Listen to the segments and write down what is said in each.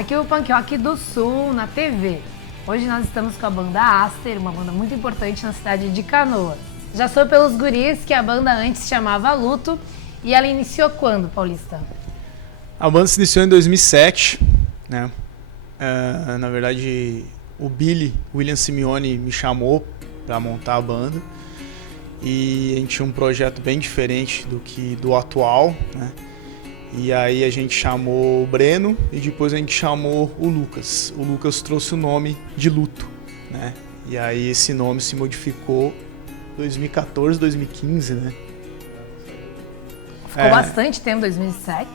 Arquivo Punk Rock do Sul, na TV. Hoje nós estamos com a banda Aster, uma banda muito importante na cidade de Canoas. Já sou pelos guris que a banda antes chamava Luto. E ela iniciou quando, Paulista? A banda se iniciou em 2007, né? Na verdade, o William Simeone, me chamou para montar a banda. E a gente tinha um projeto bem diferente do atual, né? E aí a gente chamou o Breno e depois a gente chamou o Lucas. O Lucas trouxe o nome de Luto, né? E aí esse nome se modificou em 2014, 2015, né? Ficou bastante tempo, 2007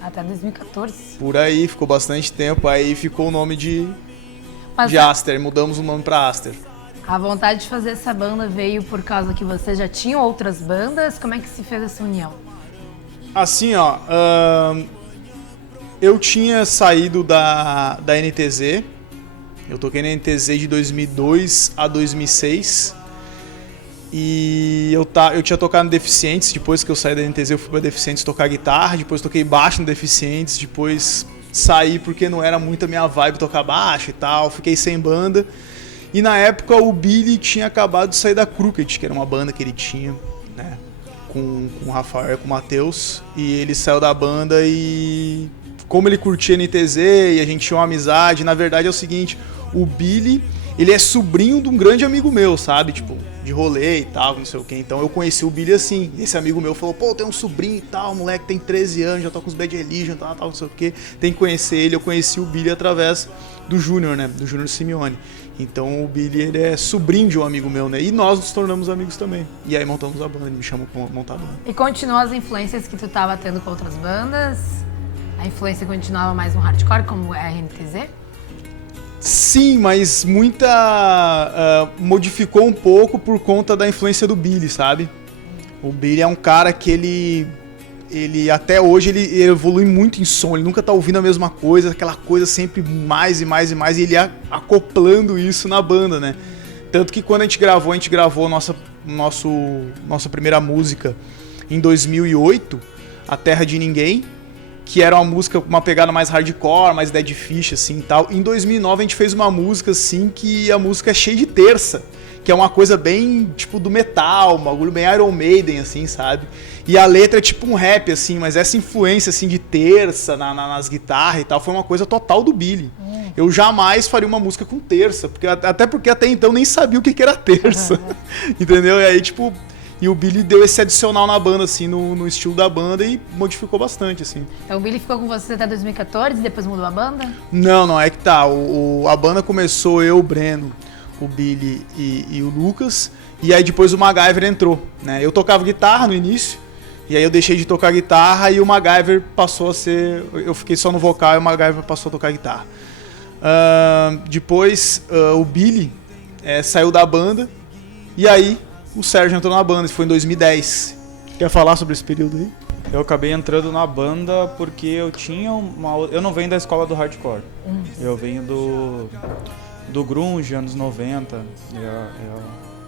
até 2014. Por aí, ficou bastante tempo. Aí ficou o nome de Aster. Mudamos o nome para Aster. A vontade de fazer essa banda veio por causa que você já tinha outras bandas? Como é que se fez essa união? Assim, ó, eu tinha saído da NTZ. Eu toquei na NTZ de 2002 a 2006. E eu tinha tocado no Deficientes. Depois que eu saí da NTZ, eu fui pra Deficientes tocar guitarra. Depois toquei baixo no Deficientes. Depois saí porque não era muito a minha vibe tocar baixo e tal. Fiquei sem banda. E na época o Billy tinha acabado de sair da Crooked, que era uma banda que ele tinha, né? Com o Rafael e com o Matheus. E ele saiu da banda e... Como ele curtia NTZ e a gente tinha uma amizade, na verdade é o seguinte, o Billy, ele é sobrinho de um grande amigo meu, sabe? Tipo, de rolê e tal, não sei o quê. Então eu conheci o Billy assim. Esse amigo meu falou, pô, tem um sobrinho e tal, moleque tem 13 anos, já toca os Bad Religion e tal, não sei o quê. Tem que conhecer ele. Eu conheci o Billy através do Júnior, né? Do Júnior Simeone. Então o Billy, ele é sobrinho de um amigo meu, né? E nós nos tornamos amigos também. E aí montamos a banda, ele me chamou pra montar a banda. E continuam as influências que tu tava tendo com outras bandas? A influência continuava mais no hardcore, como é a RNTZ? Sim, mas modificou um pouco por conta da influência do Billy, sabe? O Billy é um cara que ele até hoje ele evolui muito em som, ele nunca tá ouvindo a mesma coisa, aquela coisa sempre mais e mais e mais, e ele ia acoplando isso na banda, né? Tanto que quando a gente gravou nossa primeira música em 2008, A Terra de Ninguém, que era uma música com uma pegada mais hardcore, mais Dead Fish, assim, e tal. Em 2009 a gente fez uma música, assim, que a música é cheia de terça, que é uma coisa bem, tipo, do metal, um bagulho bem Iron Maiden, assim, sabe? E a letra é tipo um rap, assim, mas essa influência, assim, de terça nas guitarras e tal, foi uma coisa total do Billy. Eu jamais faria uma música com terça, até porque até então nem sabia o que era terça, entendeu? E aí, tipo... E o Billy deu esse adicional na banda, assim, no estilo da banda e modificou bastante, assim. Então o Billy ficou com vocês até 2014 e depois mudou a banda? Não, é que tá. A banda começou eu, o Breno, o Billy e o Lucas. E aí depois o MacGyver entrou, né? Eu tocava guitarra no início, e aí eu deixei de tocar guitarra e o MacGyver passou a ser... Eu fiquei só no vocal e o MacGyver passou a tocar guitarra. Depois o Billy saiu da banda e aí... O Sérgio entrou na banda, isso foi em 2010. Quer falar sobre esse período aí? Eu acabei entrando na banda porque eu tinha eu não venho da escola do hardcore. Eu venho do grunge, anos 90.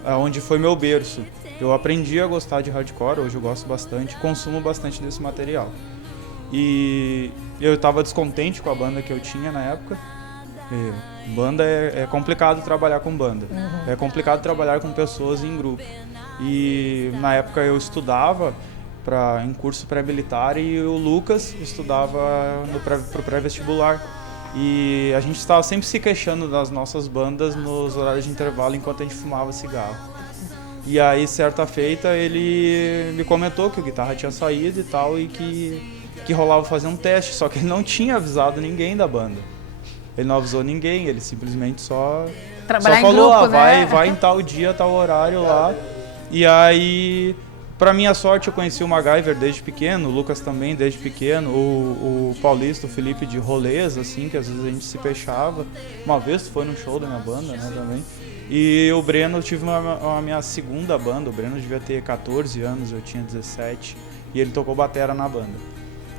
É onde foi meu berço. Eu aprendi a gostar de hardcore, hoje eu gosto bastante, consumo bastante desse material. E eu estava descontente com a banda que eu tinha na época. Banda é complicado trabalhar com banda. É complicado trabalhar com pessoas em grupo. E na época eu estudava em curso pré-militar e o Lucas estudava pro pré-vestibular. E a gente estava sempre se queixando das nossas bandas nos horários de intervalo enquanto a gente fumava cigarro. E aí, certa feita, ele me comentou que o guitarra tinha saído e tal e que rolava fazer um teste, só que ele não tinha avisado ninguém da banda. Ele não avisou ninguém, ele simplesmente só falou, grupo, né? vai em tal dia, tal horário lá. E aí, pra minha sorte, eu conheci o MacGyver desde pequeno, o Lucas também desde pequeno, o Paulista, o Felipe de rolês, assim, que às vezes a gente se fechava. Uma vez foi num show da minha banda, né, também. E o Breno, eu tive a minha segunda banda, o Breno devia ter 14 anos, eu tinha 17, e ele tocou batera na banda.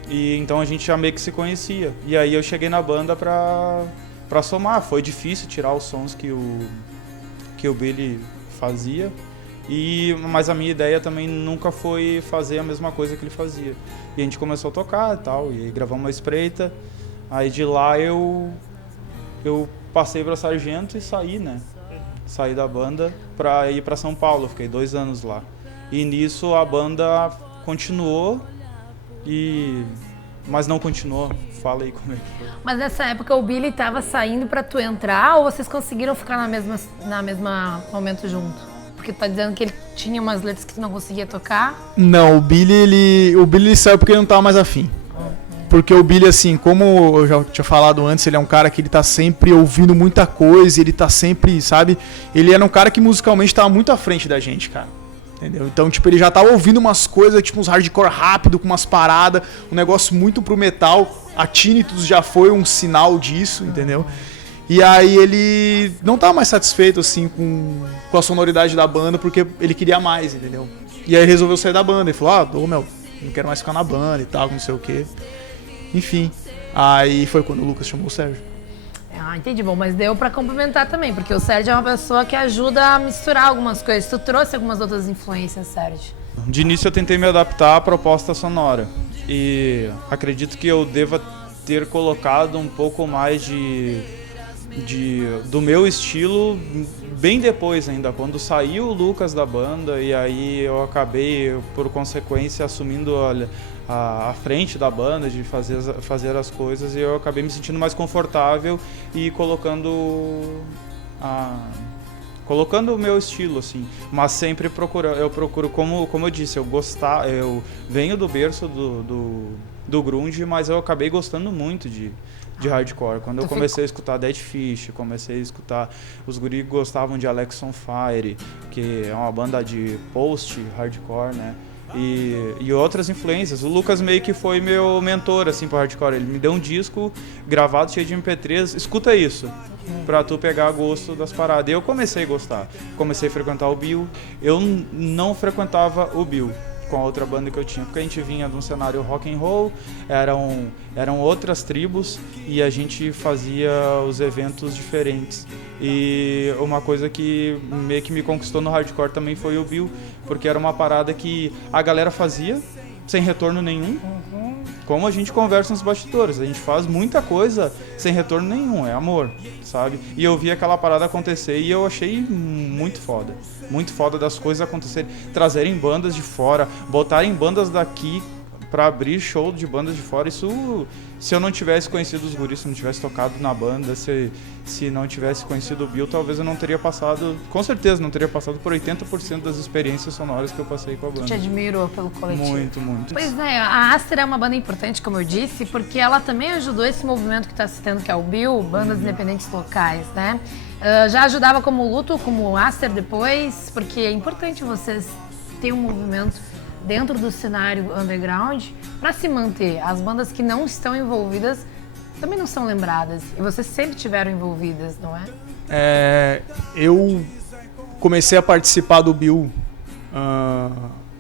E então a gente já meio que se conhecia. E aí eu cheguei na banda pra somar. Foi difícil tirar os sons que o Billy fazia. Mas a minha ideia também nunca foi fazer a mesma coisa que ele fazia. E a gente começou a tocar e tal. E aí gravamos uma espreita. Aí de lá eu passei para sargento e saí, né? Saí da banda para ir para São Paulo, fiquei 2 anos lá. E nisso a banda continuou, mas não continuou. Fala aí como é que foi. Mas nessa época o Billy tava saindo pra tu entrar ou vocês conseguiram ficar na mesma momento junto? Porque tu tá dizendo que ele tinha umas letras que tu não conseguia tocar. Não, o Billy saiu porque ele não tava mais afim. Porque o Billy, assim, como eu já tinha falado antes, ele é um cara que ele tá sempre ouvindo muita coisa, ele tá sempre, sabe? Ele era um cara que musicalmente tava muito à frente da gente, cara. Entendeu? Então, tipo, ele já tava ouvindo umas coisas, tipo, uns hardcore rápido, com umas paradas, um negócio muito pro metal. A Tinnitus já foi um sinal disso, entendeu? E aí ele não tava mais satisfeito, assim, com a sonoridade da banda, porque ele queria mais, entendeu? E aí ele resolveu sair da banda, ele falou, meu, não quero mais ficar na banda e tal, não sei o quê. Enfim, aí foi quando o Lucas chamou o Sérgio. Ah, entendi. Bom, mas deu pra complementar também, porque o Sérgio é uma pessoa que ajuda a misturar algumas coisas. Tu trouxe algumas outras influências, Sérgio? De início eu tentei me adaptar à proposta sonora e acredito que eu deva ter colocado um pouco mais do meu estilo bem depois ainda, quando saiu o Lucas da banda, e aí eu acabei, por consequência, assumindo a frente da banda, de fazer as coisas, e eu acabei me sentindo mais confortável e colocando o meu estilo, assim, mas sempre eu procuro, como eu disse, eu venho do berço do grunge, mas eu acabei gostando muito de hardcore. Quando eu comecei a escutar Dead Fish, comecei a escutar, os guri gostavam de Alex on Fire, que é uma banda de post-hardcore, né? E outras influências. O Lucas meio que foi meu mentor, assim, pro hardcore. Ele me deu um disco gravado cheio de MP3, escuta isso, pra tu pegar gosto das paradas. E eu comecei a gostar. Comecei a frequentar o Bill. Eu não frequentava o Bill com a outra banda que eu tinha, porque a gente vinha de um cenário rock and roll, eram outras tribos e a gente fazia os eventos diferentes. E uma coisa que meio que me conquistou no hardcore também foi o Bill, porque era uma parada que a galera fazia sem retorno nenhum. Como a gente conversa nos bastidores, a gente faz muita coisa sem retorno nenhum, é amor, sabe? E eu vi aquela parada acontecer e eu achei muito foda das coisas acontecerem, trazerem bandas de fora, botarem bandas daqui pra abrir show de bandas de fora. Isso, se eu não tivesse conhecido os guris, se não tivesse tocado na banda, se não tivesse conhecido o Bill, talvez eu não teria passado, com certeza não teria passado por 80% das experiências sonoras que eu passei com a banda. Te admirou pelo coletivo. Muito. Pois é, a Aster é uma banda importante, como eu disse, porque ela também ajudou esse movimento que está se tendo, que é o Bill, bandas independentes locais, né? Já ajudava como Luto, como Aster depois, porque é importante vocês terem um movimento dentro do cenário underground para se manter. As bandas que não estão envolvidas também não são lembradas. E vocês sempre tiveram envolvidas, não é? Eu comecei a participar do Bill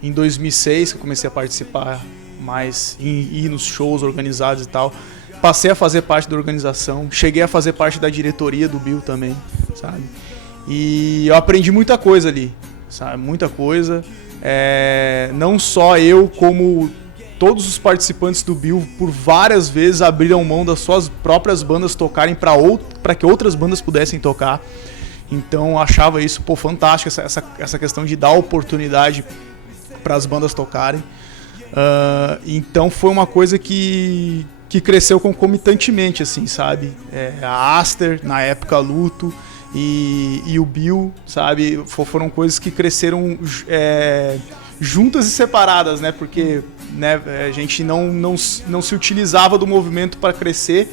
em 2006, que eu comecei a participar mais, ir nos shows organizados e tal. Passei a fazer parte da organização, cheguei a fazer parte da diretoria do Bill também, sabe? E eu aprendi muita coisa ali, sabe? Muita coisa. Não só eu, como todos os participantes do Bill, por várias vezes abriram mão das suas próprias bandas tocarem para que outras bandas pudessem tocar. Então eu achava isso fantástico, essa questão de dar oportunidade para as bandas tocarem. Então foi uma coisa que cresceu concomitantemente, assim, sabe? A Aster, na época Luto, e o Bill, sabe? Foram coisas que cresceram juntas e separadas, né? Porque, né, a gente não se utilizava do movimento para crescer,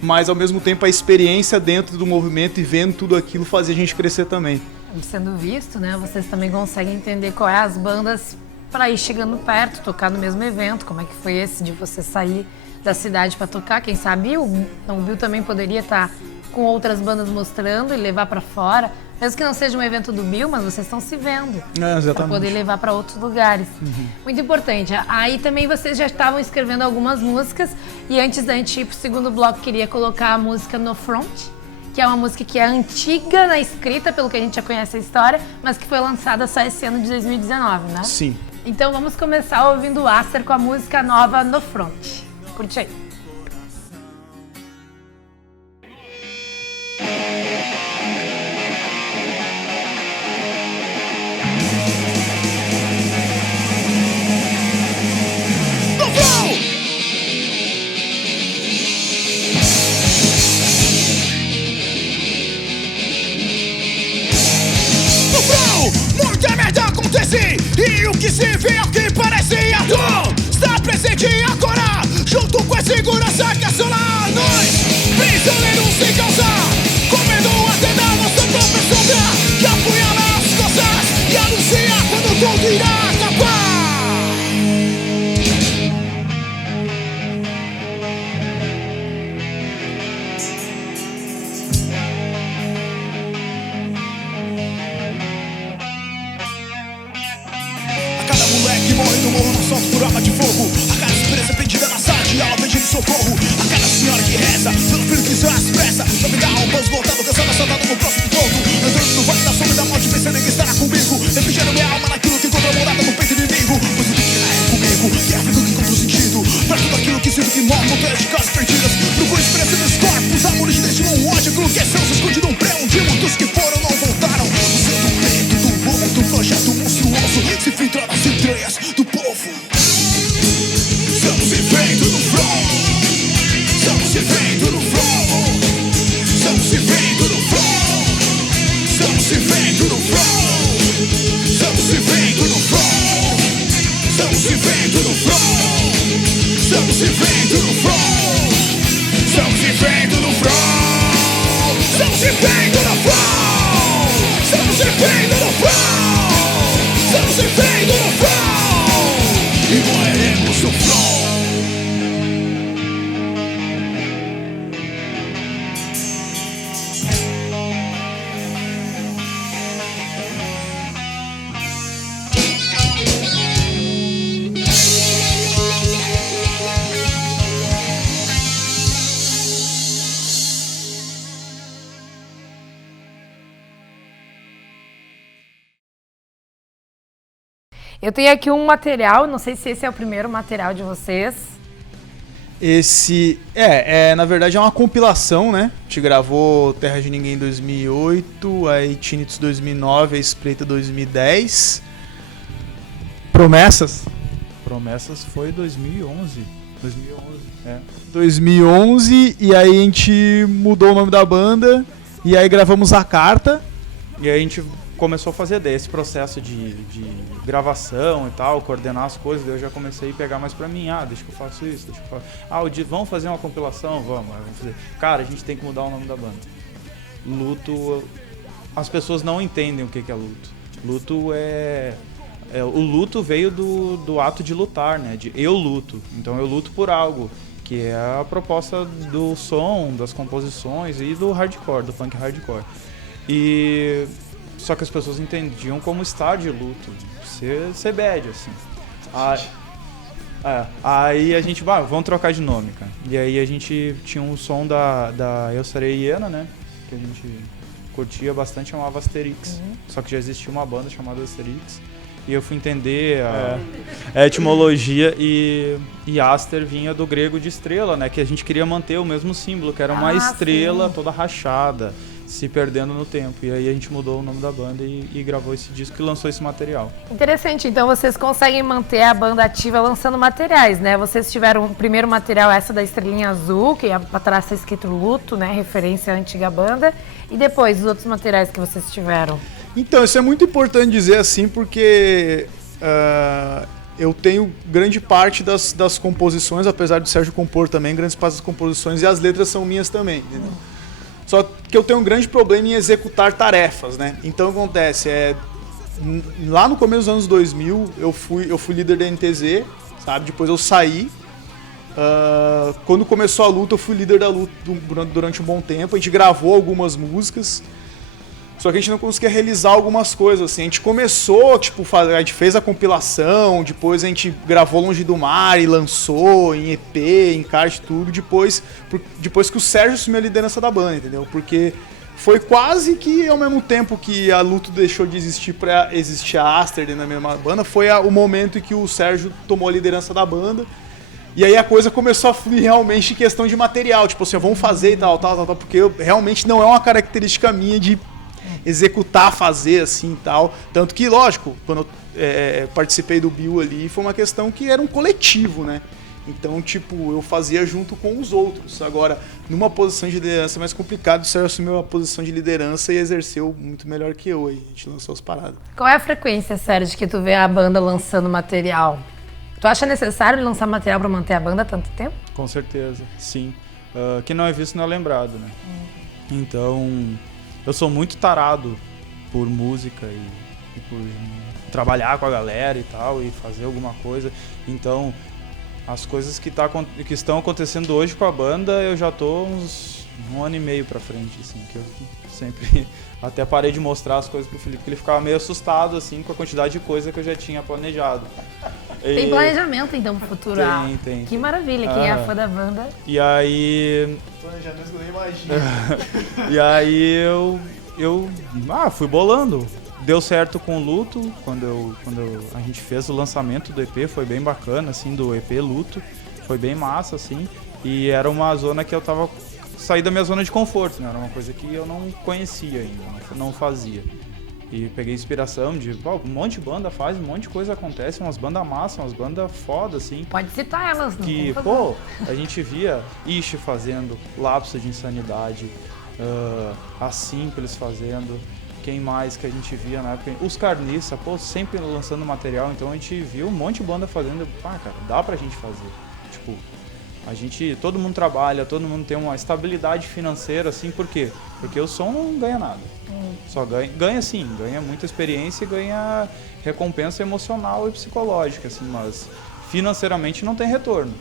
mas ao mesmo tempo a experiência dentro do movimento e vendo tudo aquilo fazia a gente crescer também. E sendo visto, né? Vocês também conseguem entender qual é as bandas para ir chegando perto, tocar no mesmo evento. Como é que foi esse de você sair da cidade para tocar? Quem sabe o Bill também poderia estar com outras bandas mostrando e levar para fora, mesmo que não seja um evento do Bill, mas vocês estão se vendo para poder levar para outros lugares. Muito importante. Aí também vocês já estavam escrevendo algumas músicas e antes da gente ir pro segundo bloco, queria colocar a música No Front, que é uma música que é antiga na escrita, pelo que a gente já conhece a história, mas que foi lançada só esse ano de 2019, né? Sim. Então vamos começar ouvindo o Aster com a música nova No Front. Curte aí. prisioneiro sem causa, com medo até da nossa própria sombra, que apunhala as costas e anuncia quando tudo irá acabar. Moleque morre no morro no assalto por arma de fogo. A cada esperança prendida na sala de aula pedindo socorro. A cada senhora que reza pelo filho que só expressa. Pra pegar um bus lotado, cansado, assaltado no próximo ponto. Andando no vale da sombra da morte, pensando em que estará comigo. Refugiando minha alma naquilo que encontra morada no peito inimigo. Pois o que é comigo, que é a vida que encontra o sentido. Pra tudo aquilo que sinto que morre, montanhas de casas perdidas. Procuro esperança nos corpos, amores de destino, um ódio. Aquilo que é seu se esconde num pré, onde muitos que foram não voltaram. O santo peito do lobo, do projeto monstruoso se filtra nas entranhas do povo. Estamos se vendo no front. Estamos se vendo no front. Estamos se vendo no front. Estamos se vendo no front. Estamos se vendo no front. Estamos se vendo no front. Estamos se vendo no front. Estamos se vendo no front. Estamos se vendo no front. Estamos se vendo no front. Estamos se vendo no front. E morreremos no front. Eu tenho aqui um material, não sei se esse é o primeiro material de vocês. Esse na verdade é uma compilação, né? A gente gravou Terra de Ninguém em 2008, aí Tinnitus 2009, a Espreita 2010. Promessas? Promessas foi 2011. 2011, e aí a gente mudou o nome da banda, e aí gravamos A Carta. E aí a gente começou a fazer esse processo de gravação e tal, coordenar as coisas, daí eu já comecei a pegar mais pra mim, deixa que eu faço isso, deixa que eu faço... vamos fazer uma compilação? Vamos fazer. Cara, a gente tem que mudar o nome da banda. Luto, as pessoas não entendem o que é luto. Luto o luto veio do ato de lutar, né, de eu luto, então eu luto por algo, que é a proposta do som, das composições e do hardcore, do punk hardcore. Só que as pessoas entendiam como estar de luto, ser bad, assim. Aí a gente, vamos trocar de nome, cara. E aí a gente tinha um som da Eu Serei Hiena, né? Que a gente curtia bastante, chamava Asterix. Só que já existia uma banda chamada Asterix. E eu fui entender a etimologia e Aster vinha do grego de estrela, né? Que a gente queria manter o mesmo símbolo, que era uma estrela sim, toda rachada, se perdendo no tempo. E aí a gente mudou o nome da banda e gravou esse disco e lançou esse material. Interessante, então vocês conseguem manter a banda ativa lançando materiais, né? Vocês tiveram o primeiro material, essa da Estrelinha Azul, que atrás está escrito Luto, né? Referência à antiga banda. E depois, os outros materiais que vocês tiveram? Então, isso é muito importante dizer assim, porque eu tenho grande parte das composições, apesar do Sérgio compor também, grandes partes das composições, e as letras são minhas também, entendeu? Só que eu tenho um grande problema em executar tarefas, né? Então, o que acontece lá no começo dos anos 2000, eu fui líder da NTZ, sabe? Depois eu saí. Quando começou a luta, eu fui líder da luta durante um bom tempo. A gente gravou algumas músicas, só que a gente não conseguia realizar algumas coisas, assim. A gente começou, a gente fez a compilação, depois a gente gravou Longe do Mar e lançou em EP, em card, tudo, depois que o Sérgio assumiu a liderança da banda, entendeu? Porque foi quase que ao mesmo tempo que a Luto deixou de existir para existir a Aster dentro da mesma banda, foi o momento em que o Sérgio tomou a liderança da banda. E aí a coisa começou a fluir realmente em questão de material, vamos fazer e tal, porque realmente não é uma característica minha de executar, fazer assim e tal. Tanto que, lógico, quando eu participei do Bill ali, foi uma questão que era um coletivo, né? Então, eu fazia junto com os outros. Agora, numa posição de liderança é mais complicado, o Sérgio assumiu a posição de liderança e exerceu muito melhor que eu. Aí a gente lançou as paradas. Qual é a frequência, Sérgio, que tu vê a banda lançando material? Tu acha necessário lançar material para manter a banda há tanto tempo? Com certeza, sim. quem não é visto não é lembrado, né? Então, eu sou muito tarado por música e por trabalhar com a galera e tal, e fazer alguma coisa. Então, as coisas que estão acontecendo hoje com a banda, eu já tô uns 1 ano e meio pra frente, assim, que eu sempre até parei de mostrar as coisas pro Felipe, porque ele ficava meio assustado, assim, com a quantidade de coisa que eu já tinha planejado. Tem planejamento, então, pro futuro. Tem. Que maravilha, quem é fã da banda. E aí... Planejamento que eu nem imagino. E aí eu fui bolando. Deu certo com o Luto, quando a gente fez o lançamento do EP, foi bem bacana, assim, do EP Luto. Foi bem massa, assim. E era uma zona que eu tava... Saí da minha zona de conforto, né? Era uma coisa que eu não conhecia ainda, não fazia. E peguei inspiração de, um monte de banda faz, um monte de coisa acontece, umas bandas massas, umas bandas foda, assim. Pode citar elas, não? Que, a gente via Ishi fazendo, Lapso de Insanidade, a Simples fazendo, quem mais que a gente via na época? Os Carniça, sempre lançando material, então a gente viu um monte de banda fazendo, cara, dá pra gente fazer. Tipo, todo mundo trabalha, todo mundo tem uma estabilidade financeira, assim, por quê? Porque o som não ganha nada. Só ganha sim, ganha muita experiência e ganha recompensa emocional e psicológica, assim, mas financeiramente não tem retorno.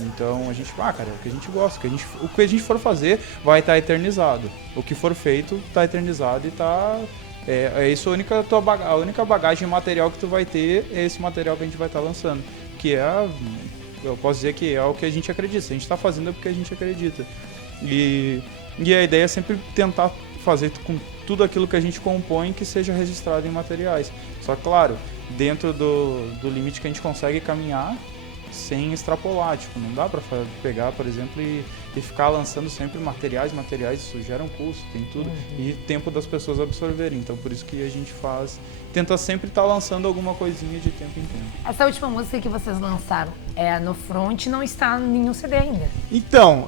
Então a gente, cara, é o que a gente gosta, o que a gente for fazer vai estar eternizado. O que for feito está eternizado e tá. É isso a única bagagem material que tu vai ter, é esse material que a gente vai estar lançando. Que eu posso dizer que é o que a gente acredita. Se a gente está fazendo é porque a gente acredita. E a ideia é sempre tentar fazer com tudo aquilo que a gente compõe que seja registrado em materiais. Só que, claro, dentro do limite que a gente consegue caminhar sem extrapolar. Tipo, não dá para pegar, por exemplo, e ficar lançando sempre materiais, isso gera um custo, tem tudo. E tempo das pessoas absorverem. Então, por isso que a gente tenta sempre estar lançando alguma coisinha de tempo em tempo. Essa última música que vocês lançaram no Front, não está em nenhum CD ainda. Então,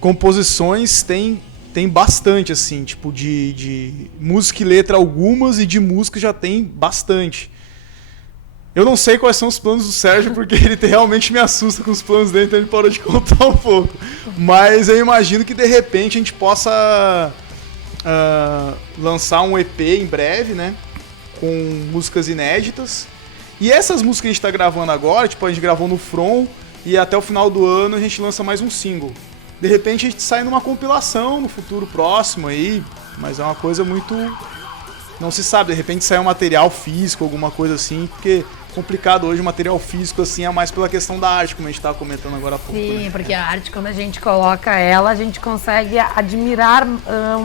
composições tem bastante, assim, tipo, de música e letra algumas, e de música já tem bastante. Eu não sei quais são os planos do Sérgio, porque ele realmente me assusta com os planos dele, então ele parou de contar um pouco. Mas eu imagino que de repente a gente possa lançar um EP em breve, né? Com músicas inéditas. E essas músicas que a gente tá gravando agora, tipo, a gente gravou no From, e até o final do ano a gente lança mais um single. De repente a gente sai numa compilação no futuro próximo aí, mas é uma coisa muito... Não se sabe, de repente sai um material físico, alguma coisa assim, porque complicado hoje o material físico assim é mais pela questão da arte, como a gente estava comentando agora há pouco. Sim, porque a arte, quando a gente coloca ela, a gente consegue admirar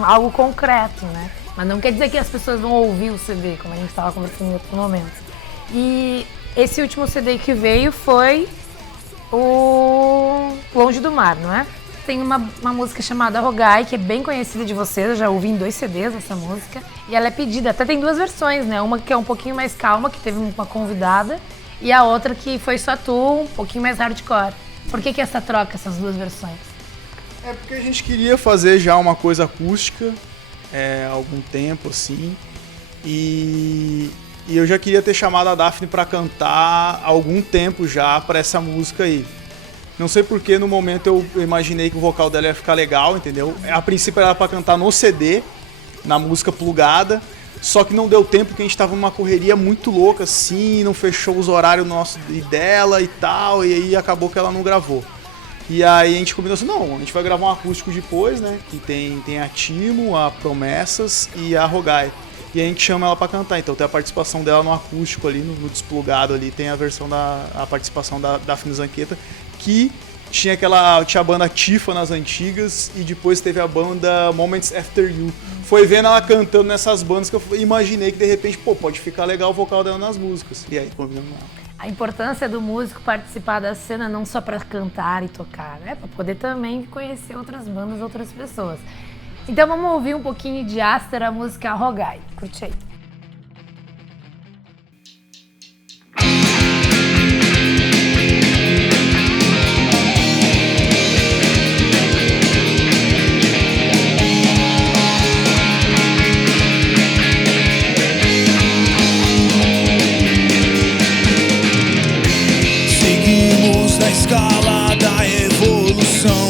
algo concreto, né? Mas não quer dizer que as pessoas vão ouvir o CD, como a gente estava conversando em outro momento. E esse último CD que veio foi o Longe do Mar, não é? Tem uma música chamada Rogai, que é bem conhecida de vocês, eu já ouvi em 2 CDs essa música. E ela é pedida, até tem 2 versões, né? Uma que é um pouquinho mais calma, que teve uma convidada, e a outra que foi só tu, um pouquinho mais hardcore. Por que essa troca, essas 2 versões? É porque a gente queria fazer já uma coisa acústica há algum tempo, assim. E eu já queria ter chamado a Daphne pra cantar há algum tempo já pra essa música aí. Não sei porque no momento eu imaginei que o vocal dela ia ficar legal, entendeu? A princípio era pra cantar no CD, na música plugada, só que não deu tempo porque a gente tava numa correria muito louca assim, não fechou os horários nossos e dela e tal, e aí acabou que ela não gravou. E aí a gente combinou assim, não, a gente vai gravar um acústico depois, né? Que tem a Timo, a Promessas e a Rogai. E a gente chama ela pra cantar, então tem a participação dela no acústico ali, no desplugado ali, tem a versão a participação da Daphne Zanqueta, que tinha a banda Tifa nas antigas e depois teve a banda Moments After You. Foi vendo ela cantando nessas bandas que eu imaginei que de repente, pode ficar legal o vocal dela nas músicas. E aí, combinamos lá. A importância do músico participar da cena não só pra cantar e tocar, né? Pra poder também conhecer outras bandas, outras pessoas. Então vamos ouvir um pouquinho de Aster, a música Rogai. Curte aí. Seguimos na escala da evolução.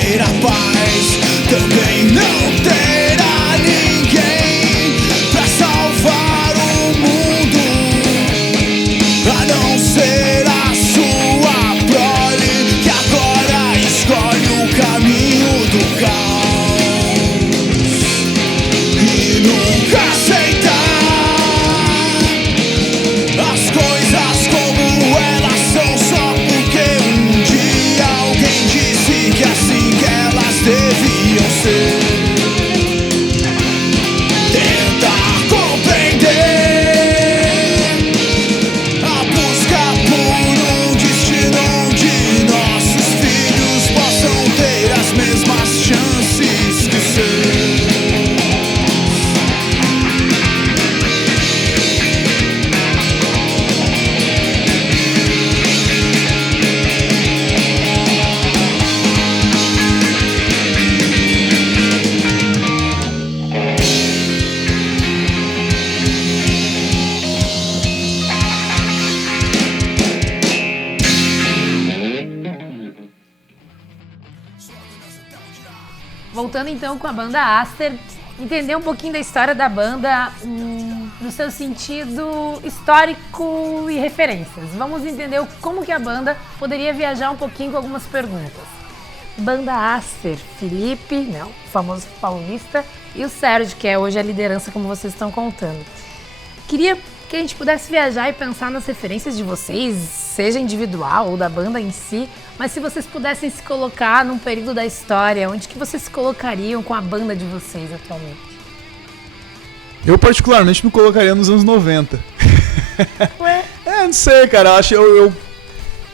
terá paz, também não terá ninguém pra salvar o mundo, a não ser a sua prole, que agora escolhe o caminho do caos e nunca aceitar as coisas como elas são, só porque um dia alguém disse que assim que elas deviam ser. Tentar compreender a busca por um destino onde nossos filhos possam ter as mesmas chances que ser. Voltando então com a banda Aster, entender um pouquinho da história da banda no seu sentido histórico e referências. Vamos entender como que a banda poderia viajar um pouquinho com algumas perguntas. Banda Aster, Felipe, né, o famoso paulista, e o Sérgio, que é hoje a liderança, como vocês estão contando. Queria que a gente pudesse viajar e pensar nas referências de vocês, seja individual ou da banda em si, mas se vocês pudessem se colocar num período da história, onde que vocês se colocariam com a banda de vocês atualmente? Eu particularmente me colocaria nos anos 90. Ué? Não sei, cara, acho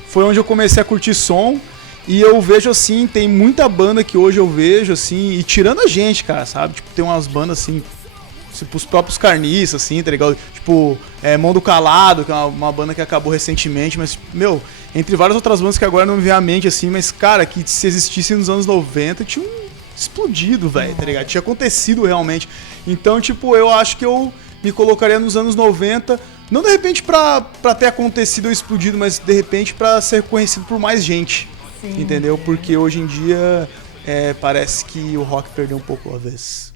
foi onde eu comecei a curtir som. E eu vejo assim, tem muita banda que hoje eu vejo assim, e tirando a gente, cara, sabe? Tipo, tem umas bandas assim, tipo, os próprios Carniças, assim, tá ligado? Tipo, Mão do Calado, que é uma banda que acabou recentemente, mas, meu, entre várias outras bandas que agora não me vem à mente, assim, mas, cara, que se existisse nos anos 90, tinha explodido, velho, tá ligado? Tinha acontecido realmente. Então, tipo, eu acho que eu me colocaria nos anos 90, não de repente pra ter acontecido ou explodido, mas de repente pra ser conhecido por mais gente. Sim. Entendeu? Porque hoje em dia parece que o rock perdeu um pouco a vez.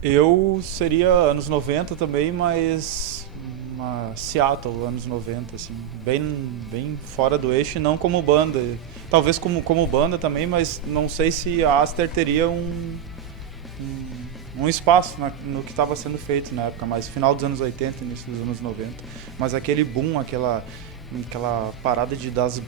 Eu seria anos 90 também, mas Seattle, anos 90, assim, bem fora do eixo, não como banda. Talvez como banda também, mas não sei se a Aster teria um espaço no que estava sendo feito na época, mais final dos anos 80, início dos anos 90. Mas aquele boom, aquela parada das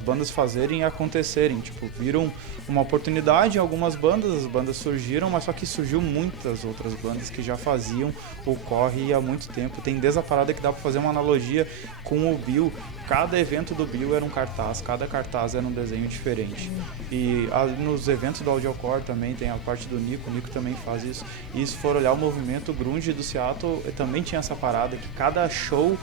bandas fazerem e acontecerem, tipo, viram uma oportunidade em algumas bandas, as bandas surgiram, mas só que surgiu muitas outras bandas que já faziam o corre há muito tempo. Tem desde a parada que dá pra fazer uma analogia com o Bill, cada evento do Bill era um cartaz, cada cartaz era um desenho diferente. E nos eventos do Audiocore também tem a parte do Nico, o Nico também faz isso. E se for olhar o movimento grunge do Seattle, também tinha essa parada que cada show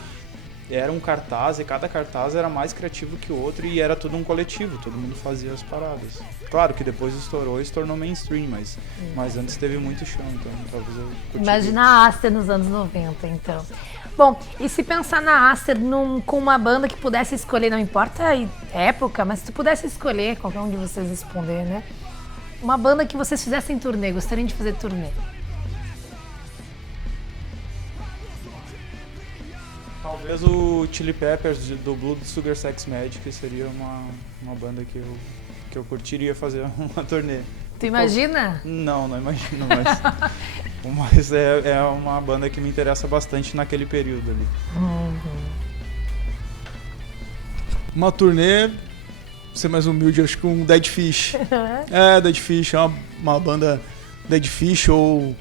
era um cartaz e cada cartaz era mais criativo que o outro e era tudo um coletivo, todo mundo fazia as paradas. Claro que depois estourou e se tornou mainstream, mas antes teve muito chão, então talvez eu curti. Imagina a Aster nos anos 90, então. Bom, e se pensar na Aster com uma banda que pudesse escolher, não importa a época, mas se tu pudesse escolher, qualquer um de vocês responder, né? Uma banda que vocês fizessem turnê, gostariam de fazer turnê. Talvez o Chili Peppers do Blood Sugar Sex Magic seria uma banda que eu curtiria fazer uma turnê. Tu imagina? Não imagino, mas é uma banda que me interessa bastante naquele período ali. Uma turnê, ser mais humilde, acho que um Dead Fish. Dead Fish é uma banda, Dead Fish ou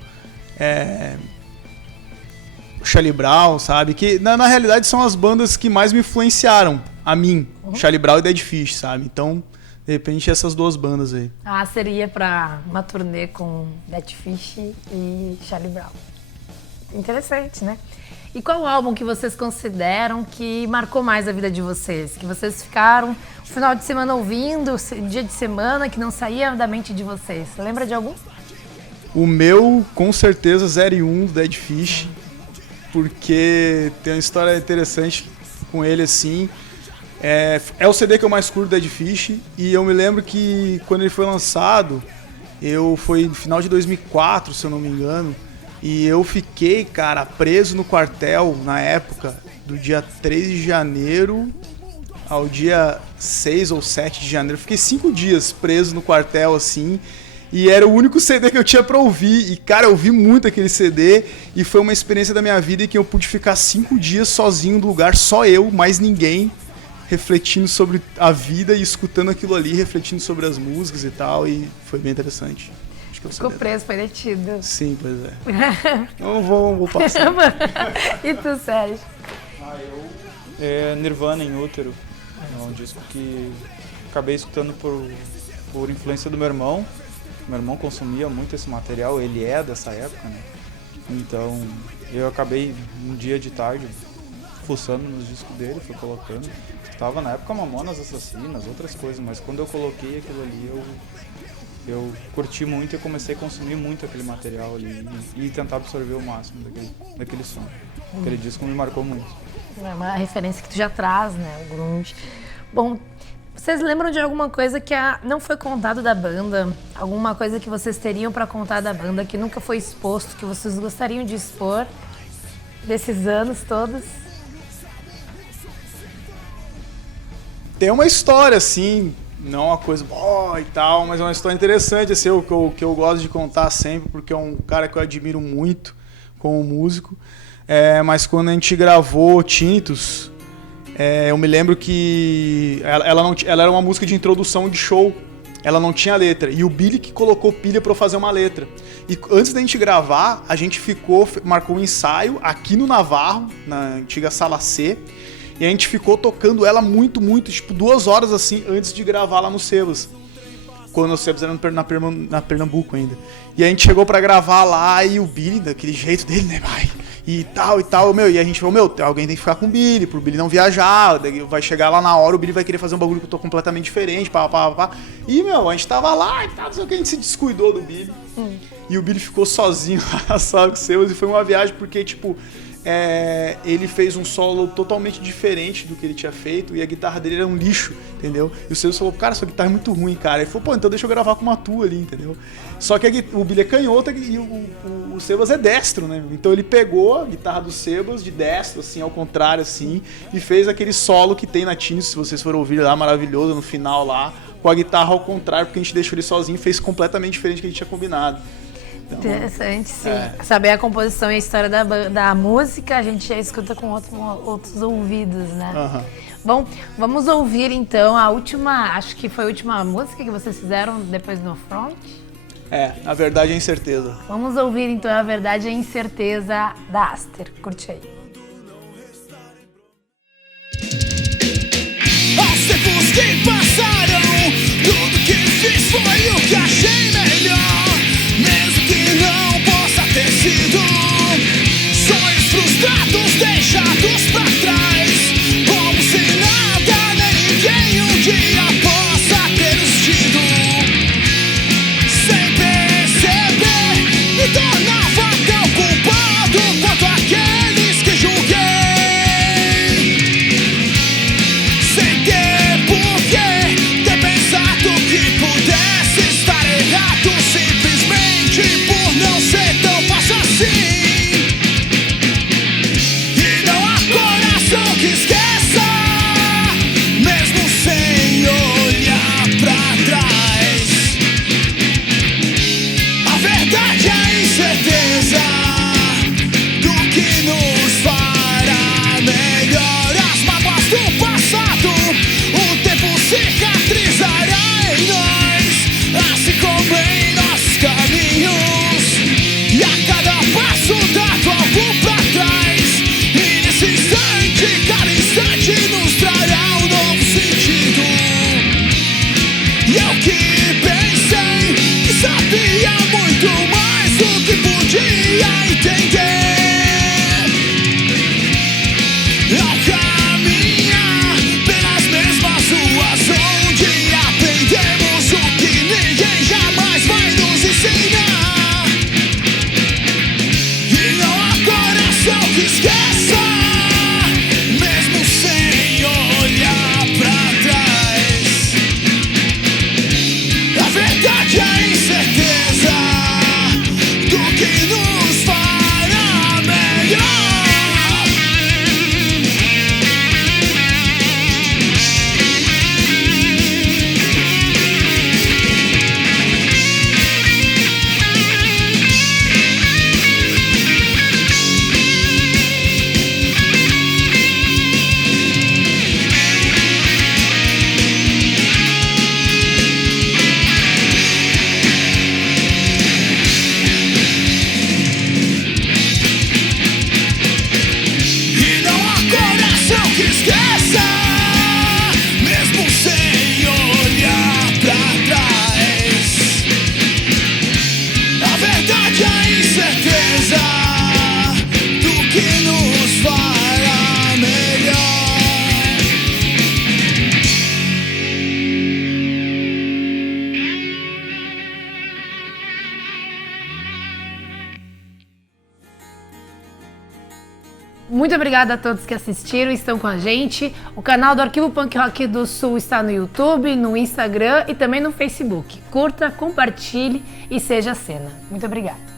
Charlie Brown, sabe? Que na realidade são as bandas que mais me influenciaram a mim, Charlie Brown e Dead Fish, sabe? Então, de repente, essas duas bandas aí. Ah, seria pra uma turnê com Dead Fish e Charlie Brown. Interessante, né? E qual álbum que vocês consideram que marcou mais a vida de vocês? Que vocês ficaram o final de semana ouvindo, dia de semana, que não saía da mente de vocês? Você lembra de algum? O meu, com certeza, 01 do Dead Fish. Porque tem uma história interessante com ele, assim. É o CD que eu mais curto da Dead Fish, e eu me lembro que quando ele foi lançado, foi no final de 2004, se eu não me engano, e eu fiquei, cara, preso no quartel na época, do dia 3 de janeiro ao dia 6 ou 7 de janeiro. Fiquei 5 dias preso no quartel, assim, e era o único CD que eu tinha pra ouvir. E, cara, eu ouvi muito aquele CD, e foi uma experiência da minha vida em que eu pude ficar 5 dias sozinho no lugar, só eu, mais ninguém, refletindo sobre a vida e escutando aquilo ali, refletindo sobre as músicas e tal, e foi bem interessante. Acho que eu Ficou preso, foi detido. Sim, pois é. Não vou passar. E tu, Sérgio? Nirvana em Útero. É um disco que acabei escutando por influência do meu irmão. Meu irmão consumia muito esse material, ele é dessa época, né? Então eu acabei um dia de tarde fuçando nos discos dele, fui colocando. Estava na época Mamonas Assassinas, outras coisas, mas quando eu coloquei aquilo ali, eu curti muito e comecei a consumir muito aquele material ali e tentar absorver o máximo daquele som. Aquele disco me marcou muito. É uma referência que tu já traz, né, o grunge. Bom, vocês lembram de alguma coisa que não foi contado da banda? Alguma coisa que vocês teriam para contar da banda que nunca foi exposto, que vocês gostariam de expor desses anos todos? Tem uma história, assim, não uma coisa e tal, mas é uma história interessante, assim, que eu gosto de contar sempre, porque é um cara que eu admiro muito como músico. Mas quando a gente gravou Tinnitus, eu me lembro que ela era uma música de introdução de show, ela não tinha letra, e o Billy que colocou pilha pra eu fazer uma letra. E antes da gente gravar, a gente marcou um ensaio aqui no Navarro, na antiga Sala C, e a gente ficou tocando ela muito, tipo 2 horas assim, antes de gravar lá no Sebas. Quando o Sebas era na Pernambuco ainda. E a gente chegou pra gravar lá, e o Billy, daquele jeito dele, né, vai... E tal, e a gente falou, alguém tem que ficar com o Billy, pro Billy não viajar, vai chegar lá na hora, o Billy vai querer fazer um bagulho que eu tô completamente diferente, pá. E, a gente tava lá e tal, não sei o que, a gente se descuidou do Billy. E o Billy ficou sozinho lá, sabe, com o Sebas, e foi uma viagem porque, tipo, ele fez um solo totalmente diferente do que ele tinha feito, e a guitarra dele era um lixo, entendeu? E o Sebas falou, cara, sua guitarra é muito ruim, cara. Ele falou, então deixa eu gravar com uma tua ali, entendeu? Só que o Billy é canhoto e o Sebas é destro, né? Então ele pegou a guitarra do Sebas de destro, assim, ao contrário, assim, e fez aquele solo que tem na Tinnitus, se vocês forem ouvir lá, maravilhoso, no final lá, com a guitarra ao contrário, porque a gente deixou ele sozinho e fez completamente diferente do que a gente tinha combinado. Então, interessante, sim. Saber a composição e a história da música, a gente já escuta com outros ouvidos, né? Uhum. Bom, vamos ouvir então a última, acho que foi a última música que vocês fizeram depois do Front. A Verdade é a Incerteza. Vamos ouvir então A Verdade é a Incerteza da Aster. Curte aí. Aos tempos que passaram, tudo que fiz foi o que achei melhor, mesmo que não possa ter sido. Sonhos frustrados deixados pra trás, como se nada nem ninguém um dia possa ter os tido. Sem perceber, me tornava tão culpado quanto aqueles que Muito obrigada a todos que assistiram e estão com a gente. O canal do Arquivo Punk Rock do Sul está no YouTube, no Instagram e também no Facebook. Curta, compartilhe e seja cena. Muito obrigada.